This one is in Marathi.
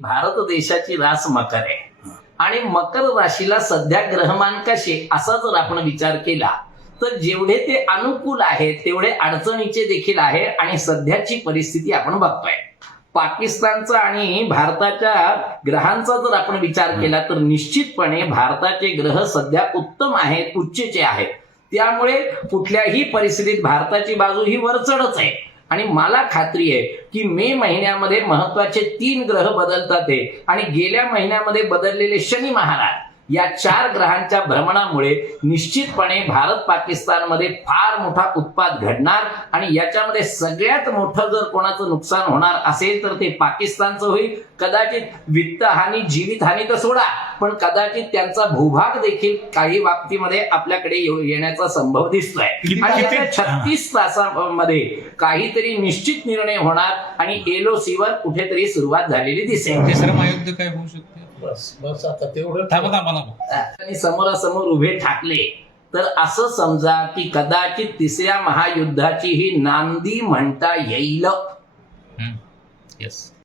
भारत देशाची रास मकर आहे आणि मकर राशीला सध्या ग्रहमान कसे असा जर आपण विचार केला तर जेवढे ते अनुकूल आहेत तेवढे अडचणीचे देखील आहे. आणि सध्याची परिस्थिती आपण बघतोय पाकिस्तानचा आणि भारताच्या ग्रहांचा जर आपण विचार केला तर निश्चितपणे भारताचे ग्रह सध्या उत्तम आहेत, उच्चचे आहेत. त्यामुळे कुठल्याही परिस्थितीत भारताची बाजू ही वरचढच आहे. आणि मला खात्री आहे की मे महिन्यामध्ये महत्वाचे 3 ग्रह बदलतात आहे आणि गेल्या महिन्यामध्ये बदललेले शनी महाराज या 4 ग्रहांच्या भ्रमणामुळे निश्चितपणे भारत पाकिस्तानमध्ये फार मोठा उत्पात घडणार. आणि याच्यामध्ये सगळ्यात मोठं जर कोणाचं नुकसान होणार असेल तर ते पाकिस्तानचं होईल. कदाचित वित्तहानी, जीवितहानी तर सोडा, पण कदाचित त्यांचा भूभाग देखील काही बाबतीमध्ये आपल्याकडे येण्याचा संभव दिसतोय. आणि येत्या 36 तासांमध्ये काहीतरी निश्चित निर्णय होणार आणि LOC वर कुठेतरी सुरुवात झालेली दिसेल. तिसरं महायुद्ध काय होऊ शकते? बस आता तेवढं आणि समोरासमोर उभे ठाकले तर असं समजा की कदाचित तिसऱ्या महायुद्धाची ही नांदी म्हणता येईल. येस.